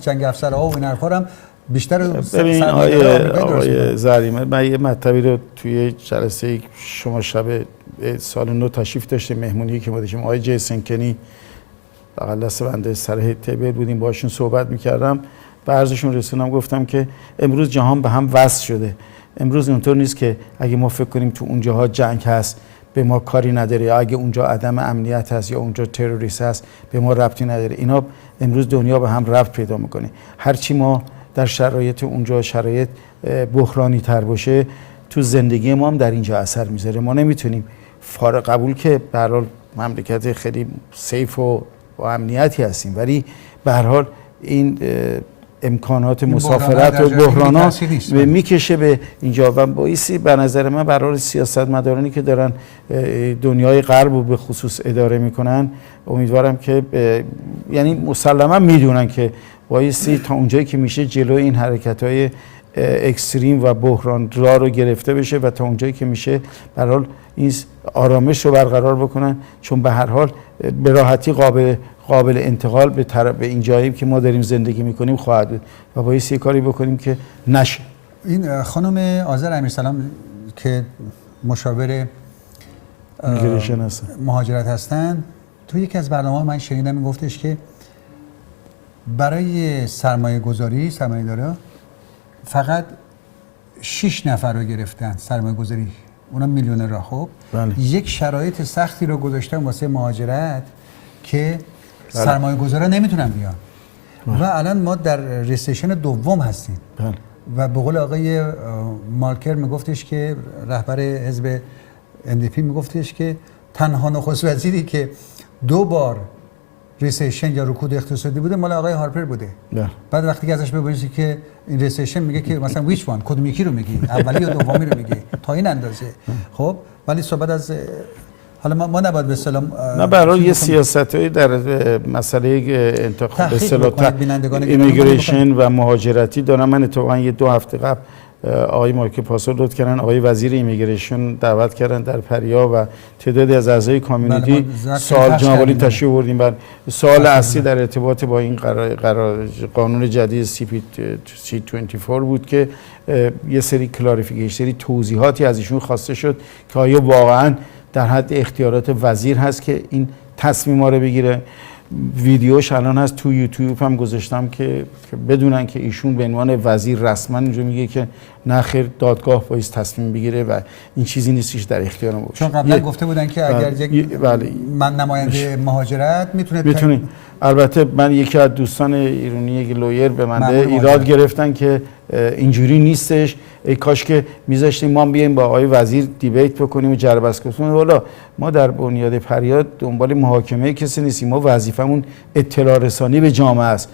جنگ افسرها و این حرفا هم بیشتر. ببین آقای زریمه، من یه مطلبی رو توی جلسه شما شب سال نو تشریف داشتیم، مهمونی که ما داشتیم، آقای جیسن کنی بغل دست بنده سر تیبل بودیم، باشون صحبت میکردم، به عرضشون رسوندم، گفتم که امروز جهان به هم وصل شده. امروز اونطور نیست که اگه ما فکر کنیم تو اون جاها جنگ هست به ما کاری نداره، یا اگه اونجا عدم امنیت هست یا اونجا تروریست هست به ما ربطی نداره. اینا امروز دنیا به هم ربط پیدا میکنه. هرچی ما در شرایط اونجا شرایط بحرانی تر باشه، تو زندگی ما هم در اینجا اثر میذاره. ما نمیتونیم فارغ قبول که به هر حال مملکت خیلی سیف و با امنیتی هستیم، ولی به هر حال این امکانات مسافرت و بحران‌ها میکشه به اینجا و باعثی به نظر من برای سیاستمدارانی که دارن دنیای غرب رو به خصوص اداره میکنن، امیدوارم که یعنی مسلما میدونن که باعثی تا اونجایی که میشه جلوی این حرکت‌های اکستریم و بحران رو گرفته بشه و تا اونجایی که میشه به هر حال این آرامش رو برقرار بکنن، چون به هر حال به راحتی قابل انتقال به این جایی که ما داریم زندگی میکنیم خواهد بود و باید یه کاری بکنیم که نشه. این خانم آذر امیرسلام که مشاور مهاجرت هستن، تو یکی از برنامه‌ها من شنیدم میگفتش که برای سرمایه داره فقط 6 نفر رو گرفتن سرمایه گذاری، اونا میلیونرها. خب بله. یک شرایط سختی رو گذاشتن واسه مهاجرت که سرمایه گذارا نمیتونن بیان و الان ما در ریسیشن دوم هستیم. و به قول آقای مالکر میگفتش که رهبر حزب NDP میگفتش که تنها نخست وزیری که 2 بار ریسیشن یا رکود اقتصادی بوده مال آقای هارپر بوده. بعد وقتی که ازش بپرسی که این ریسیشن میگه که مثلا ویچ وان، کدوم یکی رو میگی، اولی یا دومی رو میگی، تا این اندازه. خب ولی صحبت از حالا ما نباید به اصطلاح نه برای یه سیاستایی در مسئله انتخاب به اصطلاح ایمیگریشن و مهاجرتی دارم. من اتفاقا 2 هفته قبل آقای مایک پاسور لطف کردن، آقای وزیر ایمیگریشن دعوت کردن در پریا و تعدادی از اعضای کامیونیتی سوال جنابالی تشریف آوردیم. بعد سوال اصلی در ارتباط با این قانون جدید C24 بود که یه سری کلاریفیکیشن، سری توضیحاتی از ایشون خواسته شد که آیا واقعاً در حد اختیارات وزیر هست که این تصمیما رو بگیره. ویدیوش الان هست تو یوتیوب هم گذاشتم که بدونن که ایشون به عنوان وزیر رسما اینجا میگه که نه خیر، دادگاه باید تصمیم بگیره و این چیزی نیستش در اختیار ما باشه. چون قبلا گفته بودن که اگر یک من نماینده مهاجرت میتونه. البته من یکی از دوستان ایرانی، یک لویر به من ایراد گرفتن که اینجوری نیستش، ای کاش که میذاشتیم ما بیایم با آقای وزیر دیبیت بکنیم و جربست کنیم. والا ما در بنیاد فریاد دنبال محاکمه کسی نیستیم، ما وظیفمون اطلاع رسانی به جامعه است.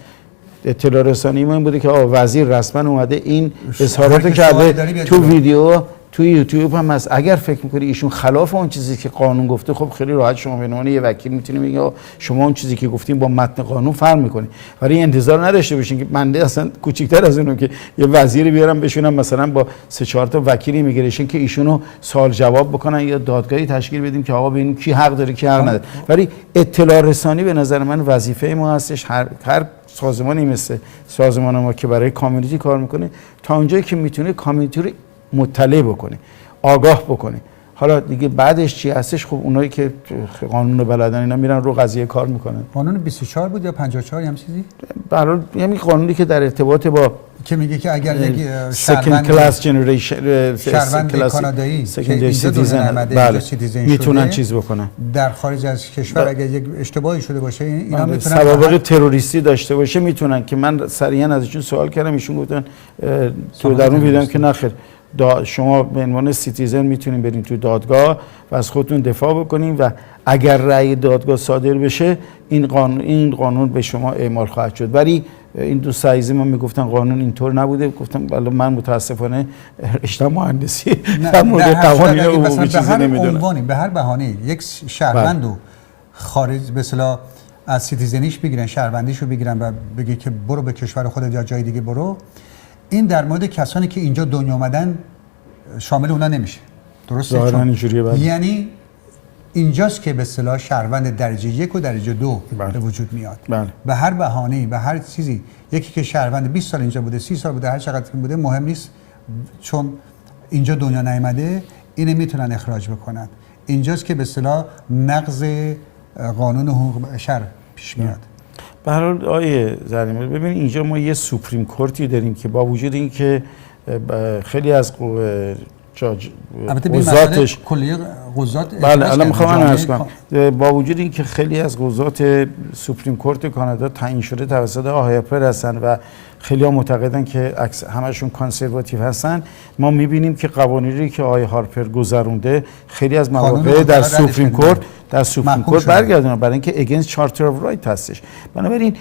اطلاع رسانی ما این بوده که وزیر رسما اومده این اظهارات هر کی کرده سوالی داری بیاد تو جلو. ویدیو تو یوتیوب هم هست. اگر فکر می‌کنی ایشون خلاف اون چیزی که قانون گفته، خب خیلی راحت شما به عنوان یه وکیل میتونید بگید شما اون چیزی که گفتین با متن قانون فرق می‌کنه. ولی انتظار نداشته باشین که بنده اصلا کوچیک‌تر از اونم که یه وزیری بیارم بشونم مثلا با 3-4 تا وکیل ایمیگریشن که ایشونو سوال جواب بکنن یا دادگاهی تشکیل بدیم که آقا ببینیم کی حق داره کی حق نداره. ولی اطلاع رسانی به نظر من وظیفه ما هستش. هر سازمانی مثل سازمان ما که برای کامیونیتی کار میکنه تا اونجایی که میتونه کامیونیتی رو مطلع بکنه، آگاه بکنه. حالا دیگه بعدش چی هستش؟ خب اونایی که قانون رو بلدن اینا میرن رو قضیه کار میکنن. قانون 24 بود یا 54 هم چیزی؟ برای همین قانونی که در ارتباط با که میگه که اگر یک second class generation شهروند کانادایی که اینجا دنیا نیامده سیتیزن میتونن چیز بکنن در خارج از کشور اگر یک اشتباهی شده باشه اینا میتونن سوابق تروریستی داشته باشه میتونن. که من سریعا ازشون سوال کردم، ایشون گفتن تو درون دیدم که نخیر، شما به عنوان سیتیزن میتونین برین تو دادگاه و از خودتون دفاع بکنین و اگر رأی دادگاه صادر بشه این قانون به شما اعمال خواهد شد. ولی این دوست عزیز من میگفتن قانون اینطور نبوده. گفتم ولی من متاسفانه رشته مهندسی در مورد قوانین حقوقی چیزی نمیدونم. به هر بهانه یک شهروندو خارج به اصطلاح از سیتیزنیش بگیرن، شهروندیشو بگیرن و بگی که برو به کشور خودت یا جای دیگه برو، این در مورد کسانی که اینجا دنیا اومدن شامل اونا نمیشه. درسته؟ یعنی اینجاست که به اصطلاح شهروند درجه 1 و درجه 2 به وجود میاد. به هر بهانه‌ای به هر چیزی، یکی که شهروند 20 سال اینجا بوده، 30 سال بوده، هر چقدر که بوده مهم نیست، چون اینجا دنیا نیامده اینو میتونن اخراج بکنن. اینجاست که به اصطلاح نقض قانون حقوق بشر پیش میاد. به هر حال آیه زرینی ببینید اینجا ما یه سوپریم کورتی داریم که با وجود اینکه خیلی از قضاتش کلیه قضات بله الان میخوام عرض کنم با وجود اینکه خیلی از قضات سوپریم کورت کانادا تعیین شده توسط هایپر هستن و خیلی ها معتقدن که همشون کانسرواتیو هستن، ما میبینیم که قوانینی که آقای هارپر گذرونده خیلی از مواقع در سوپریم کورت برگردونه برای اینکه اگینست چارتر اف رایت هستش. بنابراین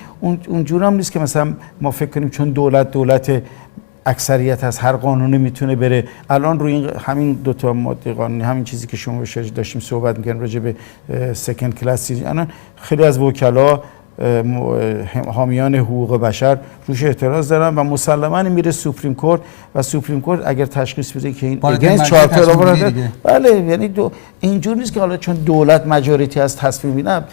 اونجور هم نیست که مثلا ما فکر کنیم چون دولت اکثریت از هر قانونی میتونه بره. الان روی همین دو تا ماده قانونی، همین چیزی که شما بهش داشتیم صحبت می‌کردیم راجع به سکند کلاس، الان خیلی از وکلا حامیان حقوق بشر روش اعتراض دارن و مسلماً میره سوپریم کورت و سوپریم کورت اگر تشخیص بده که این اگینست چارتر اف بله، یعنی اینجوری نیست که حالا چون دولت ماجوریتی از تصمیم میگیره.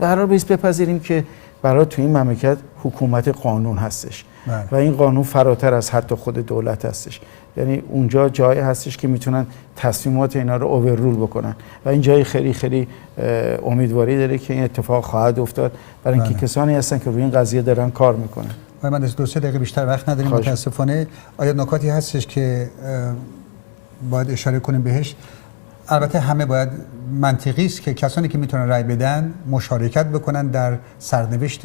به هر حال بپذیریم که برای تو این مملکت حکومت قانون هستش و این قانون فراتر از حتی خود دولت هستش. یعنی اونجا جایی هستش که میتونن تصمیمات اینا رو اووررول بکنن و این جای خیلی خیلی امیدواری داره که این اتفاق خواهد افتاد برای اینکه کسانی هستن که روی این قضیه دارن کار میکنن. من 2-3 دقیقه بیشتر وقت نداریم متاسفانه. آیا نکاتی هستش که باید اشاره کنیم بهش؟ البته همه باید منطقی است که کسانی که میتونن رای بدن مشارکت بکنن در سرنوشت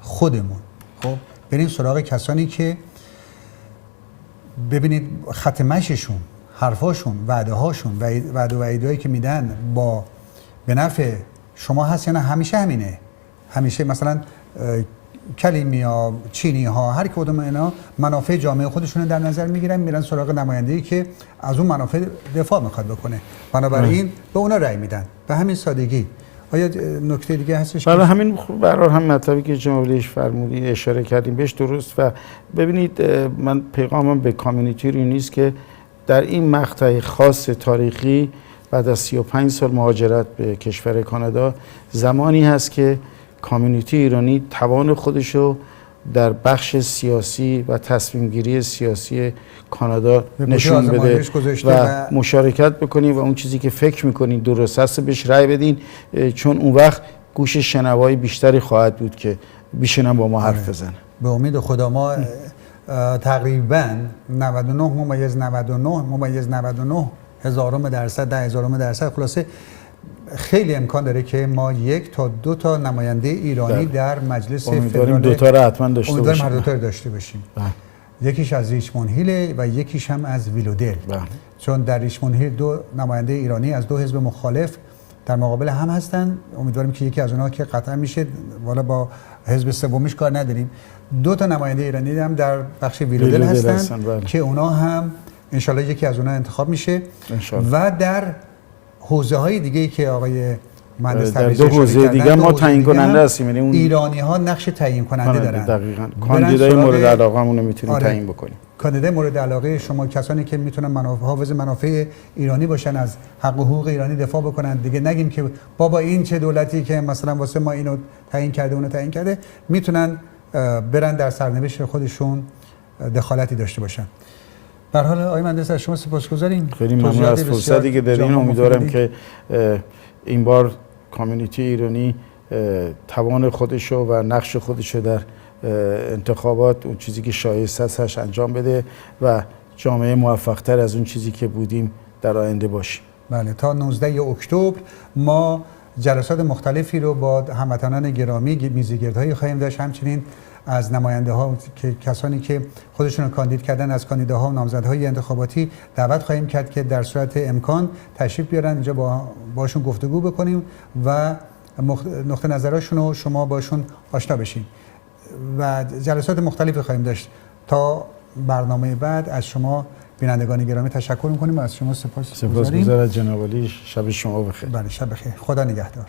خودمون. خب بریم سراغ کسانی که ببینید خط مشیشون، حرفاشون، وعده هاشون، وعده و وعیدهایی که میدن با به نفع شما هست یا نه. همیشه همینه. همیشه مثلا کلیمی ها، چینی ها، هر کدوم اینا منافع جامعه خودشون در نظر میگیرن، میرن سراغ نماینده‌ای که از اون منافع دفاع میخواد بکنه، بنابراین به اونا رأی میدن. به همین سادگی. آیا نکته دیگه هستش؟ برای همین برای هم مطلبی که جناب علیش فرمودید اشاره کردیم بهش درست. و ببینید من پیغامم به کامیونیتی رو نیست که در این مقطع خاص تاریخی بعد از 35 سال مهاجرت به کشور کانادا زمانی هست که کامیونیتی ایرانی توان خودشو در بخش سیاسی و تصمیم گیری سیاسی کانادا نشون بده و مشارکت بکنید و اون چیزی که فکر میکنید درست هست بهش رأی بدین، چون اون وقت گوش شنوایی بیشتری خواهد بود که بیشنم با ما حرف بزنه. به امید خدا ما تقریبا 99.99 هزارم درصد 10,000 درصد خلاصه خیلی امکان داره که ما 1 تا 2 تا نماینده ایرانی در مجلس فدرال 2 تا رو حتما داشته باشیم. هر 2 تا داشته باشیم. یکیش از ریچموند هیل و یکیش هم از ویلودل. چون در ریچموند هیل 2 نماینده ایرانی از 2 حزب مخالف در مقابل هم هستن. امیدواریم که یکی از اونها که قطعا میشه والا با حزب سومیش کار نداریم. 2 تا نماینده ایرانی هم در بخش ویلودل هستن بله. که اونا هم انشالله یکی از اونها انتخاب میشه انشالله. و در حوزه های دیگه که آقای مهندس در تبریزی 2 اشاره حوزه کردن، دیگه 2 ما حوزه تعیین دیگه کننده هم هستیم، یعنی اون ایرانی ها نقش تعیین کننده دارن. دقیقاً برن کاندیدای سراغ- مورد علاقه‌مون رو میتونیم آره. تعیین بکنیم. کاندیدای مورد علاقه شما کسانی که میتونن حافظ منافع ایرانی باشن، از حق و حقوق ایرانی دفاع بکنن. دیگه نگیم که بابا این چه دولتی که مثلا واسه ما اینو تعیین کرده اونو تعیین کرده. میتونن برن در سرنوشت خودشون دخالتی داشته باشن. به هر حال آقای مهندس از شما سپاسگزاریم. خیلی ممنون از فرصتی که دارین. امیدوارم که این بار کامیونیتی ایرانی توان خودشو و نقش خودشو در انتخابات اون چیزی که شایسته است انجام بده و جامعه موفق‌تر از اون چیزی که بودیم در آینده باشیم. بله، تا 19 اکتبر ما جلسات مختلفی رو با هموطنان گرامی میزگردهایی خواهیم داشت. همچنین از نماینده ها که کسانی که خودشون رو کاندید کردن از کاندیداها و نامزدهای انتخاباتی دعوت خواهیم کرد که در صورت امکان تشریف بیارن اینجا باشون گفتگو بکنیم و نقطه نظرشون رو شما باشون آشنا بشین و جلسات مختلفی خواهیم داشت. تا برنامه بعد از شما بینندگان گرامی تشکر می‌کنیم و از شما سپاسگزاریم. سپاسگزار از جناب عالی. شب شما بخیر. بله، شب بخیر. خدا نگهدار.